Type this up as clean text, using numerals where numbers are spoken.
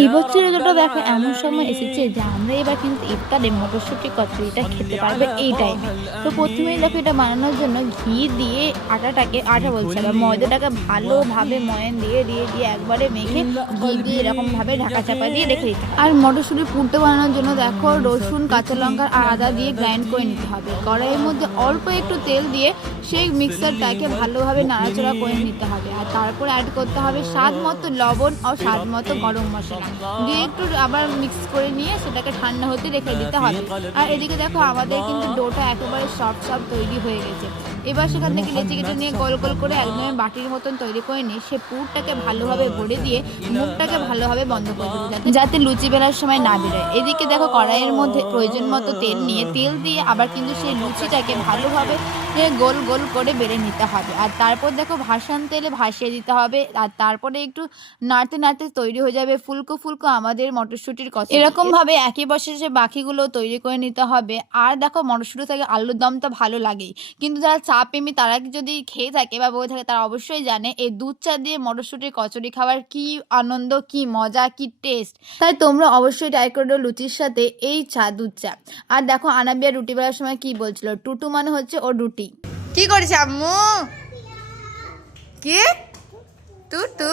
এই বছরের দুটো দেখো এমন সময় এসেছে যে আমরা এবার কিন্তু ইফতারে মটরশুঁটি কচুরিটা খেতে পারবে এই টাইমে। তো প্রথমেই দেখো এটা বানানোর জন্য ঘি দিয়ে আটা বলছে বা ময়দাটাকে ভালোভাবে ময়ান দিয়ে দিয়ে দিয়ে একবারে মেখে ঘি দিয়ে এরকম ভাবে ঢাকা চাপা দিয়ে রেখে দিতে হবে। আর মটরশুঁটি পুরটা বানানোর জন্য দেখো রসুন কাঁচা লঙ্কা আর আদা দিয়ে গ্রাইন্ড করে নিতে হবে। কড়াইয়ের মধ্যে অল্প একটু তেল দিয়ে সেই মিক্সারটাকে ভালোভাবে নাড়াচাড়া করে নিতে হবে। আর তারপর অ্যাড করতে হবে স্বাদ মতো লবণ ও স্বাদ মতো গরম মশলা দিয়ে একটু আবার মিক্স করে নিয়ে সেটাকে ঠান্ডা হতে রেখে দিতে হবে। আর এদিকে দেখো আমাদের কিন্তু ডোটা একেবারে সফট তৈরি হয়ে গেছে। এবার সেখান থেকে লেচি কেটে নিয়ে গোল গোল করে একদম বাটির মতন তৈরি করে নিয়ে সে পুরটাকে ভালোভাবে ভরে দিয়ে মুখটাকে ভালোভাবে বন্ধ করে দেবে যাতে লুচি বেলার সময় না বেরোয়। এদিকে দেখো কড়াইয়ের মধ্যে প্রয়োজন মতো তেল নিয়ে তেল দিয়ে আবার কিন্তু সেই লুচিটাকে ভালোভাবে গোল গোল করে বেড়ে নিতে হবে। আর তারপর দেখো ভাসান তেলে ভাসিয়ে দিতে হবে। আর তারপরে একটু নাড়তে নাড়তে তৈরি হয়ে যাবে ফুলকো ফুলকো আমাদের মটরশুঁটির কচুরি। এরকম ভাবে একই বছরে বাকিগুলো তৈরি করে নিতে হবে। আর দেখো মটরশুঁটি থেকে আলুর দম তো ভালো লাগেই, কিন্তু যারা চা প্রেমী তারা যদি খেয়ে থাকে বা বলে থাকে তারা অবশ্যই জানে এই দুধ চা দিয়ে মটরশুঁটির কচুরি খাবার কি আনন্দ, কি মজা, কি টেস্ট। তাই তোমরা অবশ্যই ট্রাই করো লুচির সাথে এই চা, দুধ চা। আর দেখো আনাবিয়া রুটি বেলার সময় কি বলছিল, টুটু মানে হচ্ছে ওর রুটি। কি করেছে আম্মু? কি টুটু?